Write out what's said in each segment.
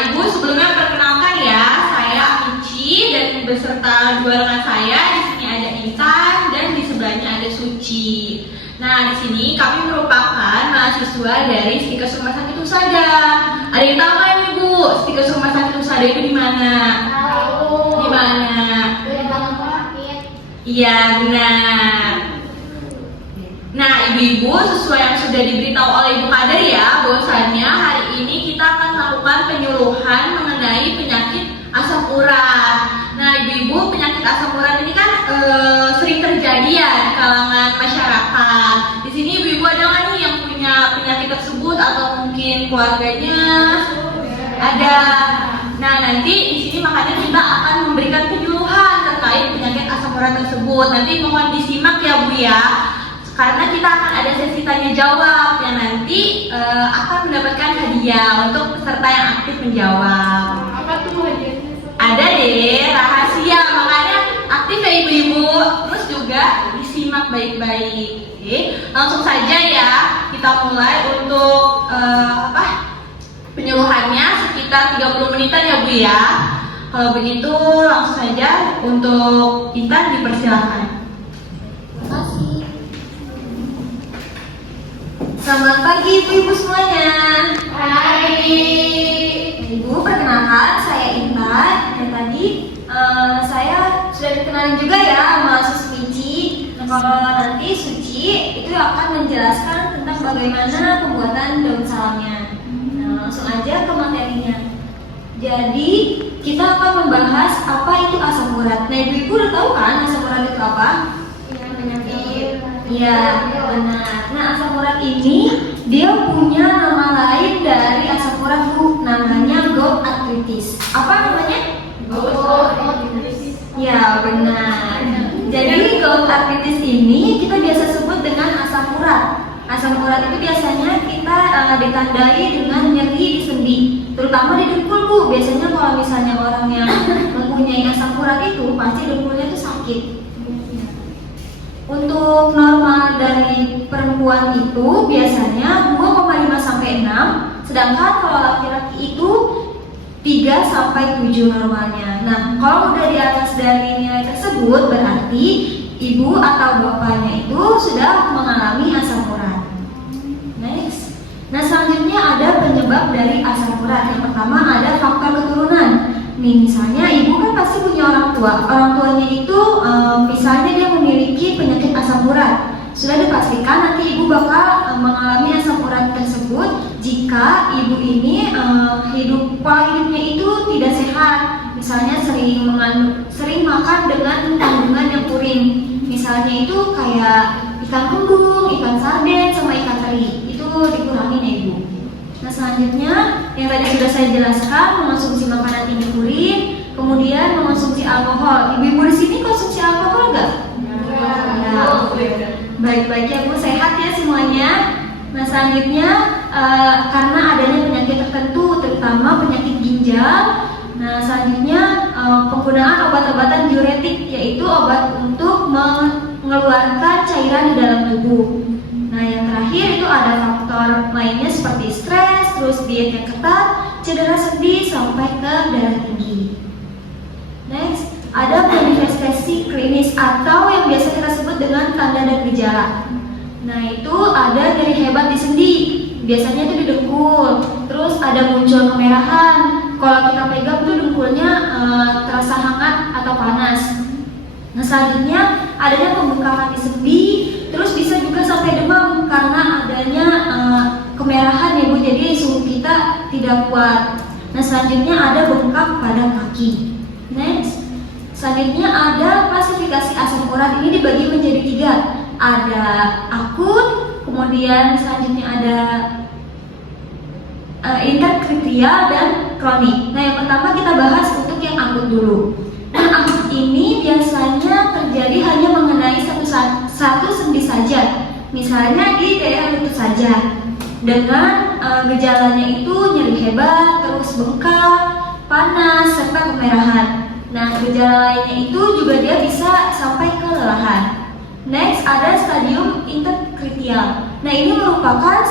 Ibu sebelumnya perkenalkan ya, saya Amici dan beserta dua rekan saya. Di sini ada Intan dan di sebelahnya ada Suci. Nah, di sini kami merupakan mahasiswa dari Stikers Rumah Sakit Husada. Ada yang tahu nggak Ibu, Stikers Rumah Sakit Husada itu di mana? Tahu. Di mana? Di Rumah Sakit. Iya, benar. Nah, ibu-ibu, sesuai yang sudah diberitahu oleh Ibu Kader ya, bahwasannya hari ini kita akan melakukan penyuluhan mengenai penyakit asam urat. Nah, ibu-ibu, penyakit asam urat ini kan sering terjadi ya di kalangan masyarakat. Di sini ibu-ibu ada nggak nih yang punya penyakit tersebut atau mungkin keluarganya? Ada. Nah, nanti di sini makanya kita akan memberikan penyuluhan terkait penyakit asam urat tersebut. Nanti mohon disimak ya Bu ya. Karena kita akan ada sesi tanya jawab yang nanti akan mendapatkan hadiah untuk peserta yang aktif menjawab. Apa tuh hadiahnya? Ada deh, rahasia, makanya aktif ya ibu-ibu. Terus juga disimak baik-baik. Oke, langsung saja ya kita mulai untuk penyuluhannya sekitar 30 menitan ya Bu ya. Kalau begitu langsung saja untuk Intan dipersilakan. Selamat pagi ibu-ibu semuanya. Hai. Ibu, perkenalkan saya Intan. Dan tadi saya sudah dikenalin juga ya sama Susmici. Kalau nanti Suci itu akan menjelaskan tentang bagaimana pembuatan daun salamnya. Nah, langsung aja ke materinya. Jadi kita akan membahas apa itu asam urat. Nah, ibu-ibu udah tahu kan asam urat itu apa? Iya, benar. Nah, asam urat ini dia punya nama lain dari asam urat Bu, namanya gout arthritis. Apa namanya? Gout arthritis. Ya, benar. Jadi gout arthritis ini kita biasa sebut dengan asam urat. Asam urat itu biasanya kita ditandai dengan nyeri di sendi, terutama di dengkul Bu. Biasanya kalau misalnya orang yang mempunyai asam urat itu pasti dengkulnya itu sakit. Untuk normal dari perempuan itu biasanya 2,5 sampai 6, sedangkan kalau laki-laki itu 3 sampai 7 normalnya. Nah, kalau udah di atas dari nilai tersebut berarti ibu atau bapaknya itu sudah mengalami asam urat. Next. Nah, selanjutnya ada penyebab dari asam urat. Yang pertama ada faktor keturunan. Nih, misalnya ibu kan pasti punya orang tua. Orang tuanya itu misalnya dia memiliki penyakit asam urat. Sudah dipastikan nanti ibu bakal mengalami asam urat tersebut jika ibu ini pola hidupnya itu tidak sehat. Misalnya sering makan dengan kandungan yang puring. Misalnya itu kayak ikan kembung, ikan sarden, sama ikan teri. Itu dikurangin ya ibu. Nah, selanjutnya yang tadi sudah saya jelaskan, mengonsumsi makanan tinggi purin, kemudian mengonsumsi alkohol. Ibu-ibu di sini konsumsi alkohol nggak? Ya. Baik-baik ya Bu, sehat ya semuanya. Nah, selanjutnya karena adanya penyakit tertentu, terutama penyakit ginjal. Nah, selanjutnya penggunaan obat-obatan diuretik, yaitu obat untuk mengeluarkan cairan di dalam tubuh. Nah, yang terakhir itu ada faktor lainnya seperti stres, terus diet yang ketat, cedera sendi, sampai ke darah tinggi. Next, ada manifestasi klinis atau yang biasa kita sebut dengan tanda dan gejala. Nah, itu ada nyeri hebat di sendi, biasanya itu di dengkul, terus ada muncul kemerahan. Kalau kita pegang tuh dengkulnya terasa hangat atau panas. Nah, selanjutnya adanya pembengkakan di sendi, terus bisa juga sampai demam karena adanya kemerahan ya Bu, jadi suhu kita tidak kuat. Nah, selanjutnya ada bengkak pada kaki. Next, selanjutnya ada klasifikasi asam urat, ini dibagi menjadi 3. Ada akut, kemudian selanjutnya ada interkritial dan kronik. Nah, yang pertama kita bahas untuk yang akut dulu. Nah, akut ini biasanya terjadi hanya mengenai satu sendi saja, misalnya di daerah lutut saja. Dengan gejalanya itu nyeri hebat, terus bengkak, panas, serta kemerahan. Nah, gejala lainnya itu juga dia bisa sampai ke kelelahan. Next ada stadium interkritial. Nah, ini merupakan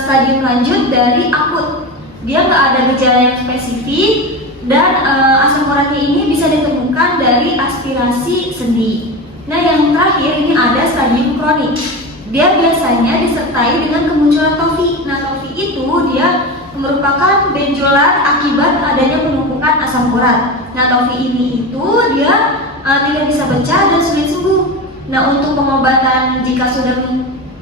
stadium lanjut dari akut. Dia nggak ada gejala yang spesifik, uratnya ini bisa ditemukan dari aspirasi sendi. Nah, yang terakhir ini ada stadium kronik. Dia biasanya disertai dengan kemunculan tofi. Nah, tofi itu dia merupakan benjolan akibat adanya penumpukan asam urat. Nah, tofi ini itu dia tidak bisa pecah dan sulit sembuh. Nah, untuk pengobatan jika sudah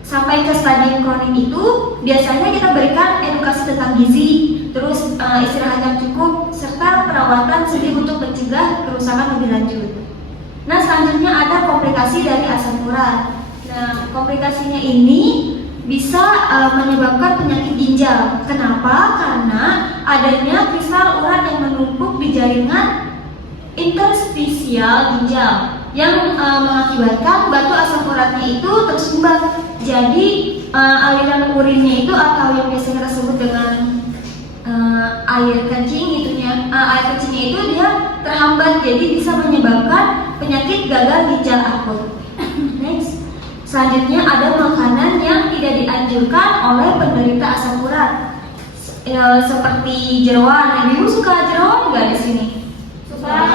sampai ke stadium kronik itu, biasanya kita berikan edukasi tentang gizi, terus istirahat yang cukup, serta perawatan sendi untuk mencegah kerusakan lebih lanjut. Nah, selanjutnya ada komplikasi dari asam urat. Nah, komplikasinya ini bisa menyebabkan penyakit ginjal. Kenapa? Karena adanya kristal urat yang menumpuk di jaringan interstisial ginjal yang mengakibatkan batu asam uratnya itu tersumbat. Jadi aliran urinnya itu atau yang biasa kita sebut dengan air kencingnya itu dia terhambat, jadi bisa menyebabkan penyakit gagal ginjal akut. Next, selanjutnya ada makanan yang tidak dianjurkan oleh penderita asam urat, seperti jeroan. Ibu suka jeroan nggak di sini? Suka.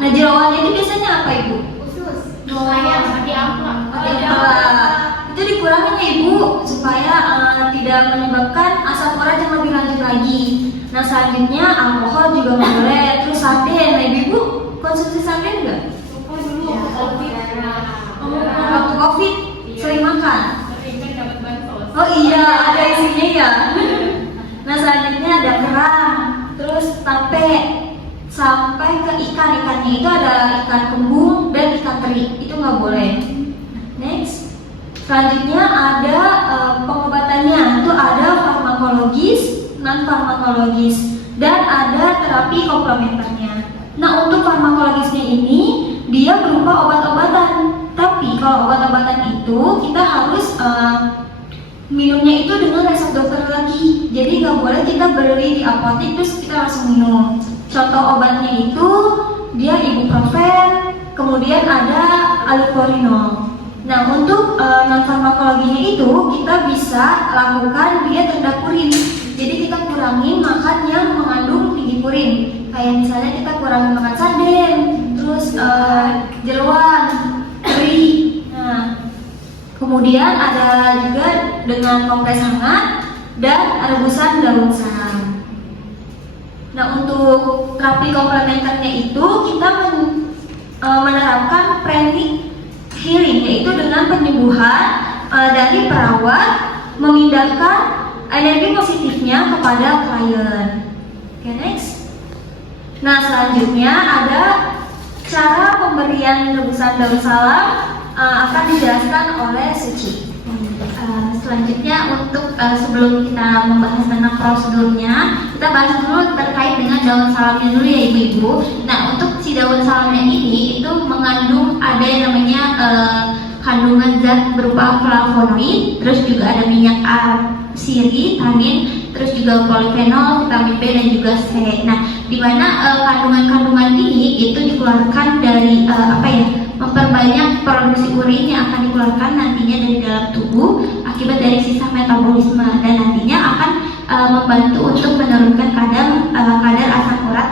Nah, jeroannya itu biasanya apa, Ibu? Usus. Kayak seperti apa? Itu dikurangin ya, Ibu, supaya tidak menyebabkan asam urat yang lebih lanjut lagi. Nah, selanjutnya alkohol juga nggak boleh. Terus sarden. Nah, Ibu konsumsi sarden nggak? Suka dulu COVID. Waktu COVID sering makan. Sering kan dapat bansos. Oh iya, ada isinya ya. Nah, selanjutnya ada kerang, terus tape, sampai ke ikannya itu ada ikan kembung dan ikan teri, itu nggak boleh. Next, selanjutnya ada pengobatannya, itu ada farmakologis, non farmakologis, dan ada terapi komplementernya. Nah, untuk farmakologisnya ini dia berupa obat-obatan, tapi kalau obat-obatan itu kita harus minumnya itu dengan resep dokter lagi. Jadi nggak boleh kita beli di apotek terus kita langsung minum. Contoh obatnya itu dia ibuprofen, kemudian ada allopurinol. Nah, untuk non farmakologinya itu kita bisa lakukan diet rendah purin. Jadi kita kurangi makan yang mengandung tinggi purin. Kayak misalnya kita kurangi makan sarden, terus jeroan, teri. Nah, kemudian ada juga dengan kompres hangat dan rebusan daun salam. Nah, untuk terapi komplementernya itu kita menerapkan pranic healing, yaitu dengan penyembuhan dari perawat memindahkan energi positifnya kepada klien. Oke, next. Nah, selanjutnya ada cara pemberian rebusan daun salam akan dijelaskan oleh Suci. Selanjutnya untuk sebelum kita membahas tentang prosedurnya, kita bahas dulu terkait dengan daun salamnya dulu ya ibu-ibu. Nah, untuk si daun salamnya ini itu mengandung ada yang namanya kandungan zat berupa flavonoid, terus juga ada minyak arsyri, tanin, terus juga polifenol, vitamin B dan juga C. Nah, di mana kandungan-kandungan ini itu dikeluarkan dari memperbanyak produksi urin yang akan dikeluarkan nantinya dari dalam tubuh akibat dari sisa metabolisme, dan nantinya akan membantu untuk menurunkan kadar asam urat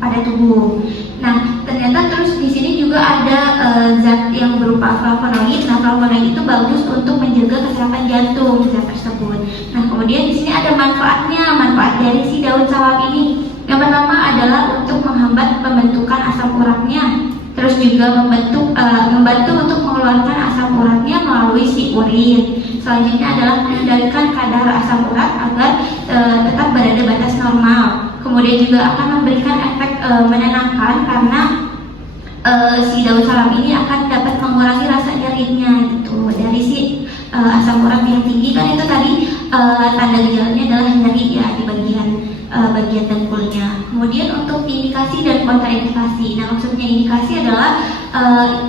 pada tubuh. Nah, ternyata terus di sini juga ada zat yang berupa flavonoid. Nah, flavonoid itu bagus untuk menjaga kesehatan jantung zat tersebut. Nah, kemudian di sini ada manfaat dari si daun salam ini. Yang pertama adalah untuk menghambat pembentukan asam uratnya, terus juga membantu untuk mengeluarkan asam uratnya melalui si urin. Selanjutnya adalah mengendalikan kadar asam urat agar tetap berada batas normal. Kemudian juga akan memberikan efek menenangkan karena si daun salam ini akan dapat mengurangi rasa nyerinya gitu dari si asam urat yang tinggi. Kan itu tadi tanda gejalanya adalah nyeri ya di bagian dengkulnya. Kemudian untuk indikasi dan kontraindikasi. Nah, maksudnya indikasi adalah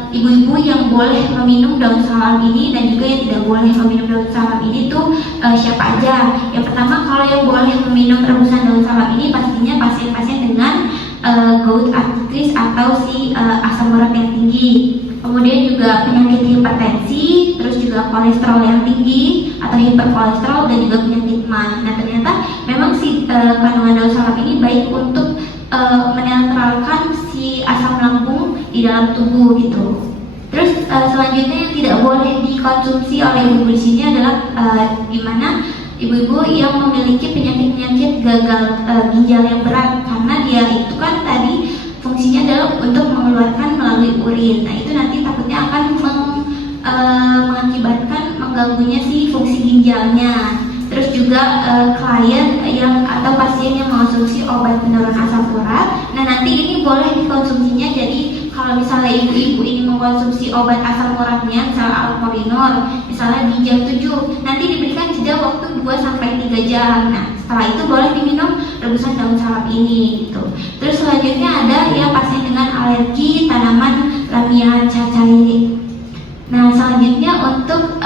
ibu-ibu yang boleh meminum daun salam ini dan juga yang tidak boleh meminum daun salam ini tuh siapa aja. Yang pertama, kalau yang boleh meminum rebusan daun salam ini pastinya pasien-pasien dengan gout arthritis atau si asam urat yang tinggi. Kemudian juga penyakit hipertensi, terus juga kolesterol yang tinggi atau hiperkolesterol dan juga penyakit MAN. Nah, ternyata memang si kandungan daun salam ini baik dalam tubuh gitu. Terus selanjutnya yang tidak boleh dikonsumsi oleh ibu di sini adalah gimana ibu-ibu yang memiliki penyakit-penyakit gagal ginjal yang berat, karena dia itu kan tadi fungsinya adalah untuk mengeluarkan melalui urin. Nah itu nanti takutnya akan mengakibatkan mengganggunya si fungsi ginjalnya. Terus juga klien yang atau pasien yang mengonsumsi obat penurun asam urat, nah nanti ini boleh dikonsumsinya. Jadi kalau misalnya ibu-ibu ini mengkonsumsi obat asam uratnya, misalnya Alkorinor, misalnya di jam 7, nanti diberikan jeda waktu 2-3 jam. Nah setelah itu boleh diminum rebusan daun salam ini gitu. Terus selanjutnya ada yang pasien dengan alergi tanaman Lamia cacae. Nah selanjutnya untuk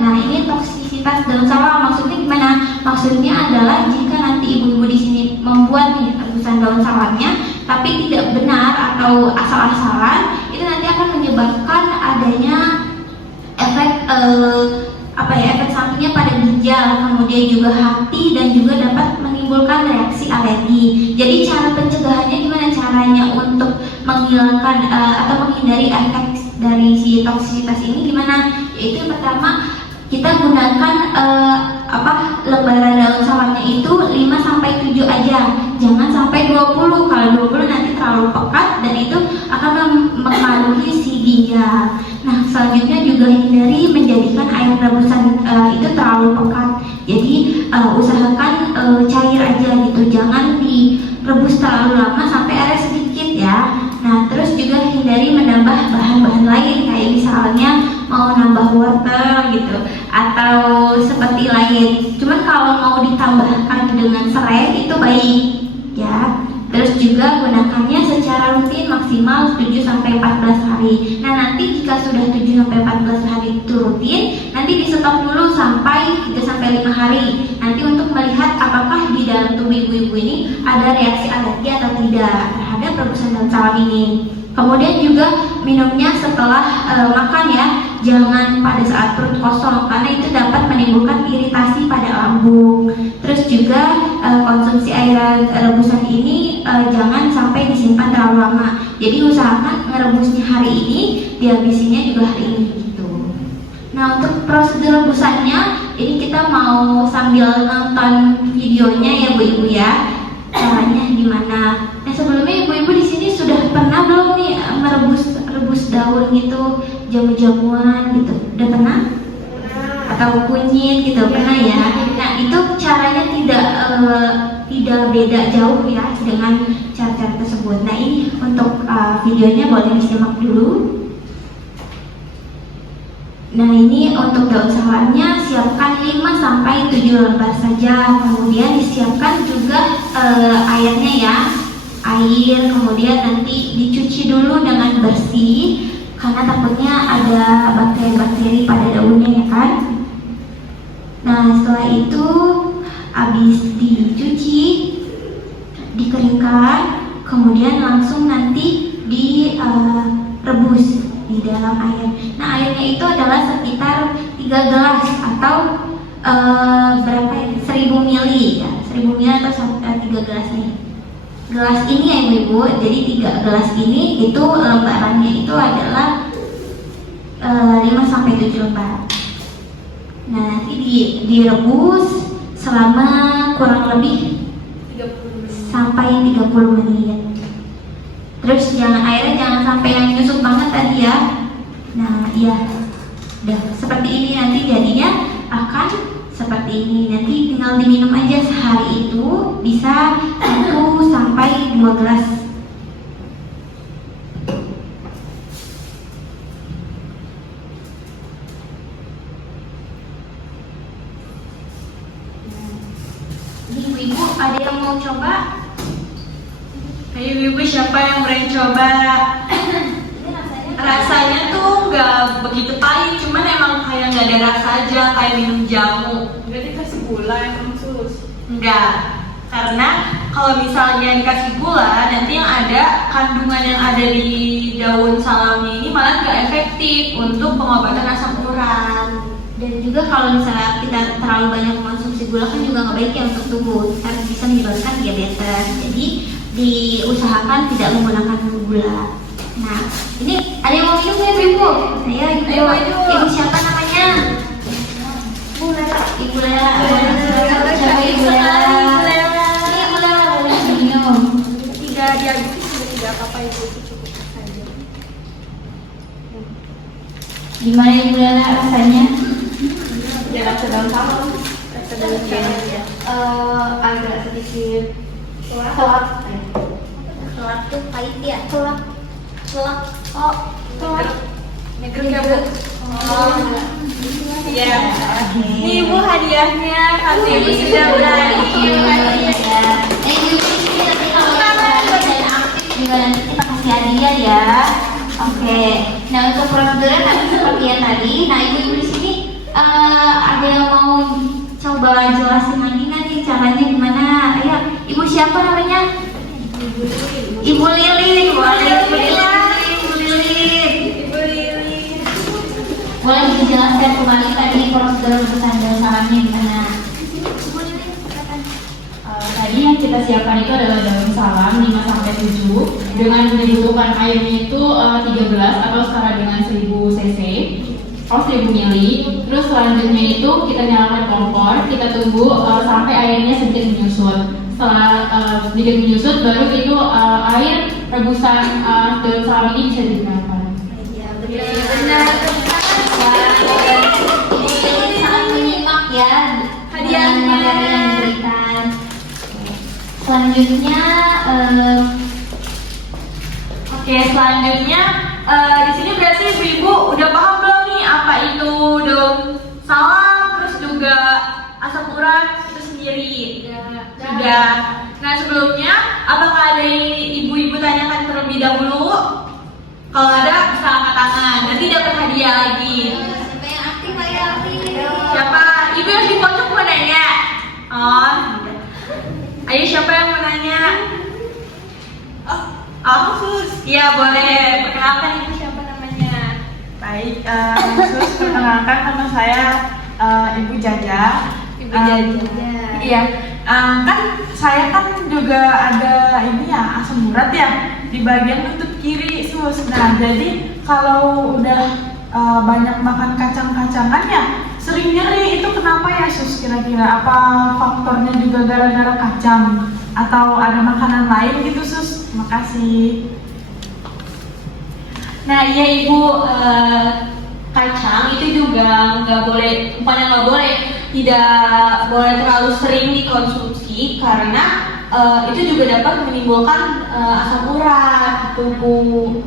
nah ini toksisitas daun salam, maksudnya gimana? Maksudnya adalah jika nanti ibu-ibu di sini membuat nih rebusan daun salamnya, tapi tidak benar atau asal-asalan, itu nanti akan menyebabkan adanya efek efek sampingnya pada ginjal, kemudian juga hati, dan juga dapat menimbulkan reaksi alergi. Jadi cara pencegahannya gimana caranya untuk menghilangkan atau menghindari efek dari si toksisitas ini gimana? Yaitu yang pertama, kita gunakan lembaran daun salamnya itu 5-7 aja, jangan sampai 20. Kalau 20 nanti terlalu pekat dan itu akan mempengaruhi si ginjal. Nah selanjutnya juga hindari menjadikan air rebusan itu terlalu pekat. Jadi usahakan cair aja gitu, jangan direbus terlalu lama sampai airnya sedikit ya. Nah terus juga hindari menambah bahan-bahan lain, kayak misalnya mau nambah wortel gitu atau seperti lain. Cuman kalau mau ditambahkan dengan serai itu baik ya. Terus juga gunakannya secara rutin maksimal 7-14 hari. Nah nanti jika sudah 7-14 hari itu rutin, nanti di stop dulu sampai 3-5 hari. Nanti untuk melihat apakah di dalam tubuh ibu-ibu ini ada reaksi alergi atau tidak terhadap rebusan daun salam ini. Kemudian juga minumnya setelah makan ya, jangan pada saat perut kosong karena itu dapat menimbulkan iritasi pada lambung. Terus juga konsumsi air rebusan ini jangan sampai disimpan terlalu lama. Jadi usahakan ngerebusnya hari ini, dihabisinya juga hari ini gitu. Nah untuk prosedur rebusannya ini kita mau sambil nonton videonya ya Bu Ibu ya, caranya gimana. Nah sebelumnya ibu-ibu di sini sudah pernah belum nih merebus daun gitu, jamu-jamuan gitu, udah pernah? Atau kunyit gitu, pernah ya? Nah itu caranya tidak beda jauh ya dengan cara-cara tersebut. Nah ini untuk videonya boleh disimak dulu. Nah ini untuk daun salamnya siapkan 5-7 lembar saja. Kemudian disiapkan juga airnya ya, air. Kemudian nanti dicuci dulu dengan bersih karena takutnya ada bakteri-bakteri pada daunnya ya kan. Nah setelah itu habis dicuci, dikeringkan, kemudian langsung nanti direbus di dalam air. Nah airnya itu adalah sekitar 3 gelas atau berapa ya? 1000 ml ya, 1000 ml atau 3 gelas nih. Gelas ini ya ibu-ibu, jadi 3 gelas ini itu lembarannya itu adalah 5-7 lembar. Nah nanti direbus selama kurang lebih 30 sampai 30 menit. Terus airnya jangan sampai yang nyusuk banget tadi ya. Nah iya, udah seperti ini nanti jadinya akan seperti ini. Nanti tinggal diminum aja sehari itu bisa 1-2 gelas. Ini ibu-ibu ada yang mau coba? Ayo ibu, siapa yang berani coba? Rasanya tuh nggak begitu pahit, cuman emang kayak nggak ada rasa aja, kayak minum jamu. Nggak dikasih gula, emang sus. Enggak, karena kalau misalnya dikasih gula, nanti yang ada kandungan yang ada di daun salamnya ini malah nggak efektif untuk pengobatan asam urat. Dan juga kalau misalnya kita terlalu banyak mengonsumsi gula kan juga nggak baik ya untuk tubuh, kita bisa menyebabkan diabetes. Jadi diusahakan tidak menggunakan gula. Nah, ini ada yang mau minum nggak ibu? Ayo ibu. Ayo, maju. Ibu siapa namanya? Ibu Lela. Ibu Lela. Siapa ibu Lela? Ini ibu Lela boleh minum. Tidak diabetes juga tidak apa-apa ibu, itu cukup saja. Gimana ibu Lela rasanya? Jangan sedang sama. Sedang ya. Agak sedikit telat. Telat tuh pahit ya. Telat. Oh, telat. Neger ya Bu? Iya. Ini Ibu hadiahnya, kasih Ibu sudah berani. Ibu ini nanti kalau dan aktif juga nanti kita kasih hadiah ya. Oke. Nah untuk prosedurnya nanti seperti yang tadi. Nah ibu-ibu di sini ada yang mau coba jelasin lagi nggak nih caranya gimana? Ayo, ibu siapa namanya? Ibu Lili. Boleh Ibu Lili. Boleh dijelaskan kembali tadi prosedur pesan daun salamnya gimana? Tadi yang kita siapkan itu adalah daun salam 5-7 dengan dibutuhkan airnya itu 13 atau setara dengan 1000 cc atau 1000 ml. Terus selanjutnya itu kita nyalakan kompor, kita tunggu sampai airnya sedikit menyusut. Setelah sedikit menyusut, baru itu air rebusan daun salam ini bisa digunakan. Benar. Ini sangat menyimak ya Hadiahnya. yang diberikan. Selanjutnya Oke, selanjutnya di sini berarti ibu-ibu udah paham belum nih apa itu daun salam, terus juga asam urat itu sendiri? Sudah. Nah sebelumnya, apakah ada yang ibu-ibu tanyakan terlebih dahulu? Kalau ada, bisa angkat tangan. Nanti dapat hadiah lagi. siapa yang aktif? Ayo aktif. Siapa? Ibu yang di pojok mau nanya? Oh, tidak. Ayo siapa yang mau nanya? Oh, Sus. Iya boleh. Perkenalkan ibu siapa namanya? Baik, Sus, perkenalkan nama saya Ibu Jaja. Ibu Jaja. Iya, kan saya kan juga ada ini ya, asam urat ya di bagian lutut kiri, Sus. Nah, jadi kalau udah banyak makan kacang-kacangan ya sering nyeri. Itu kenapa ya, Sus? Kira-kira apa faktornya juga gara-gara kacang atau ada makanan lain gitu, Sus? Makasih. Nah iya ibu, kacang itu juga nggak boleh, bukannya nggak boleh, tidak boleh terlalu sering dikonsumsi karena itu juga dapat menimbulkan asam urat di tubuh.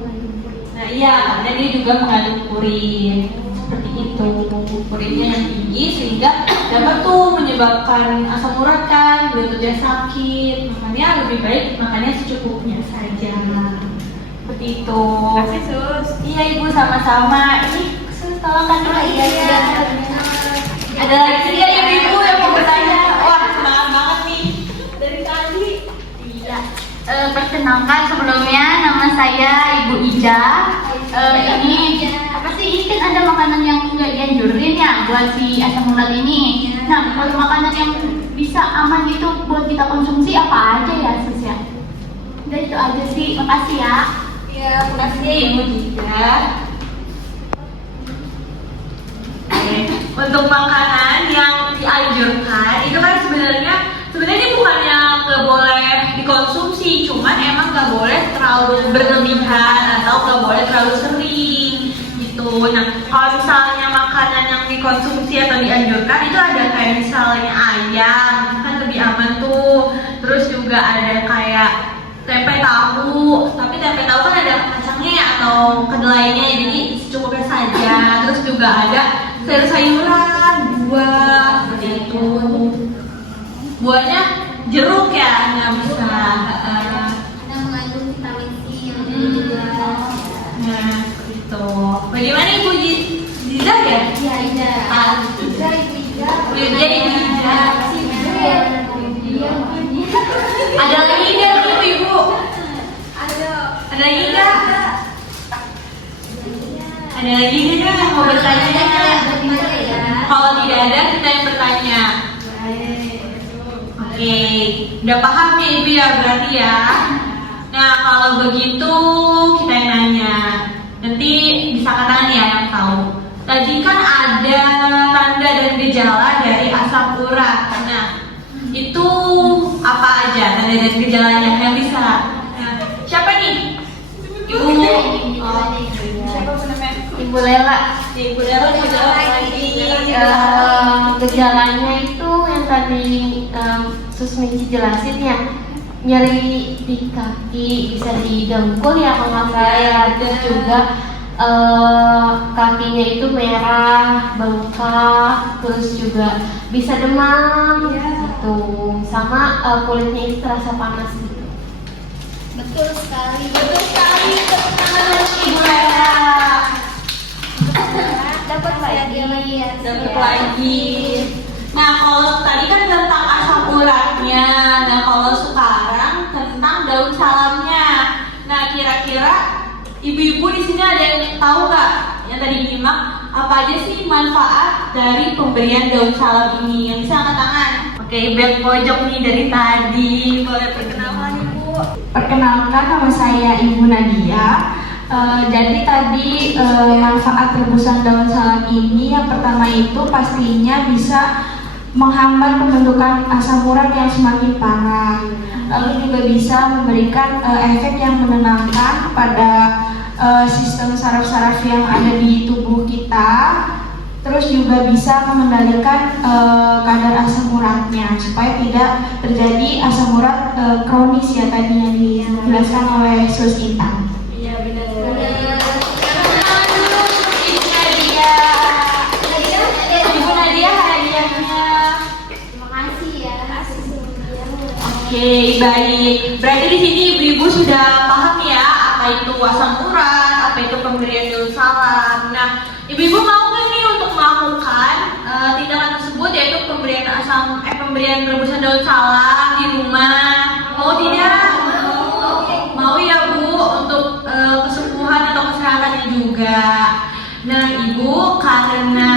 Nah iya, karena dia juga mengandung purin seperti itu, purinnya yang tinggi sehingga dapat tuh menyebabkan asam urat kan, lututnya sakit. Makanya lebih baik makannya secukupnya saja. Seperti itu. Makasih, Sus. Iya ibu, sama-sama. Ini Sus tolong kan dulu ya. Ada lagi ya ibu yang mau bertanya? Wah semangat banget nih dari tadi. Iya. Perkenalkan sebelumnya nama saya Ibu Ija. Ini apa sih? Ini kan ada makanan yang nggak dianjurin ya buat si asam urat ini. Nah, buat makanan yang bisa aman gitu buat kita konsumsi apa aja ya, Sus ya? Udah itu aja sih. Makasih ya. Iya, makasih ya ibu juga. Untuk makanan yang dianjurkan itu kan sebenarnya ini bukannya nggak boleh dikonsumsi, cuman emang nggak boleh terlalu berlebihan atau nggak boleh terlalu sering gitu. Nah kalau misalnya makanan yang dikonsumsi atau dianjurkan itu ada kayak misalnya ayam kan lebih aman tuh, terus juga ada kayak tempe tahu, tapi tempe tahu kan ada kacangnya ya, atau kedelainya, jadi secukupnya saja. Terus juga ada sayur-sayuran, buah seperti itu. Buahnya jeruk ya, nggak bisa. Ada mengandung vitamin C yang juga. Nah, gitu. Bagaimana Ibu Jiza ya? Iya, Ija. Ah, Ija, Ibu Ija. Dia Ibu Jiza. Iya. Ada lagi nggak Ibu? Ada. Ada lagi nggak? Ada lagi nggak yang mau bertanya? Kalau tidak ada, kita yang bertanya. Oke, udah paham ya Ibu ya berarti ya. Nah Nah, kalau begitu kita yang nanya. Nanti bisa katakan ya yang tahu. Tadi kan ada tanda dan gejala dari asam urat. Nah, itu apa aja tanda dan gejalanya yang bisa? Nah, siapa nih? Ibu. Siapa namanya? Ibu Lela. Ibu Lela mau jawab lagi. Gejalanya itu yang tadi Sus Mici jelasin ya, nyeri di kaki, bisa di dengkul ya kalau nggak salah ya, terus juga kakinya itu merah, bengkak, terus juga bisa demam gitu, sama kulitnya itu terasa panas gitu. Betul sekali. Betul sekali. Tepuk tangan untuk Ibu Lela. Dapat lagi ya. Dapat lagi. Nah, kalau tadi kan tentang asam uratnya. Nah, kalau sekarang tentang daun salamnya. Nah, kira-kira ibu-ibu di sini ada yang tahu nggak? Yang tadi nyimak apa aja sih manfaat dari pemberian daun salam ini? Yang bisa angkat tangan. Oke, ibu yang pojok nih dari tadi. Boleh perkenalan ibu? Perkenalkan, nama saya Ibu Nadia. Jadi tadi manfaat rebusan daun salam ini yang pertama itu pastinya bisa menghambat pembentukan asam urat yang semakin parah. Lalu juga bisa memberikan efek yang menenangkan pada sistem saraf-saraf yang ada di tubuh kita. Terus juga bisa mengendalikan kadar asam uratnya supaya tidak terjadi asam urat kronis ya tadi yang dijelaskan oleh Sus Intan. Iya, benar. Ibu Nadia hadiahnya. Terima kasih ya. Oke, baik. Berarti di sini ibu-ibu sudah paham ya apa itu asam urat, apa itu pemberian daun salam. Nah, ibu-ibu mau nggak nih untuk melakukan tindakan tersebut, yaitu pemberian rebusan daun salam di rumah? Mau tidak? Mau ya Bu, untuk kesembuhan atau kesehatannya juga. Nah, Ibu, karena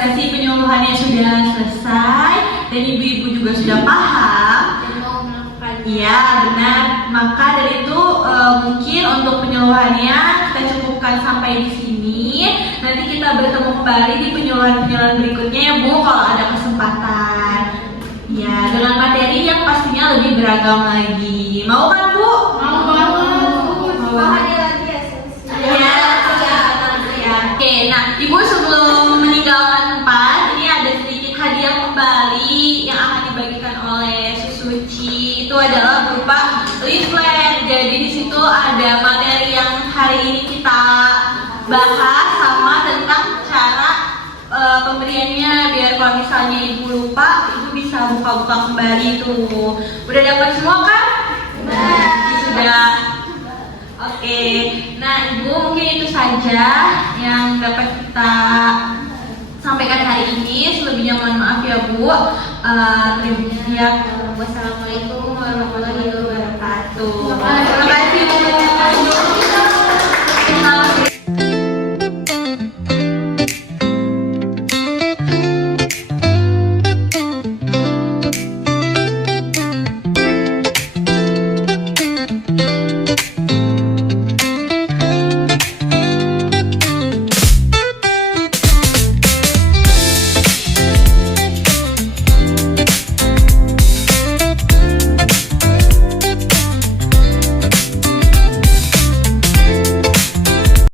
sesi penyuluhannya sudah selesai dan ibu-ibu juga sudah paham. Iya, benar. Maka dari itu mungkin untuk penyuluhannya kita cukupkan sampai di sini. Nanti kita bertemu kembali di penyuluhan-penyuluhan berikutnya ya Bu, kalau ada kesempatan. Ya, dengan materi yang pastinya lebih beragam lagi. Mau kan Bu? Mau banget. Mau banget. Ya. Oke, nah Ibu sebelum meninggalkan tempat, ini ada sedikit hadiah kembali yang akan dibagikan oleh Susuci. Itu adalah berupa leaflet. Jadi di situ ada materi yang hari ini kita bahas sama tentang cara pemberiannya, biar kalau misalnya Ibu lupa, Ibu bisa buka-buka kembali tuh. Udah dapat semua kan? Sudah. Oke, nah Ibu mungkin itu saja yang dapat kita sampaikan hari ini. Selebihnya mohon maaf ya Bu. Wassalamualaikum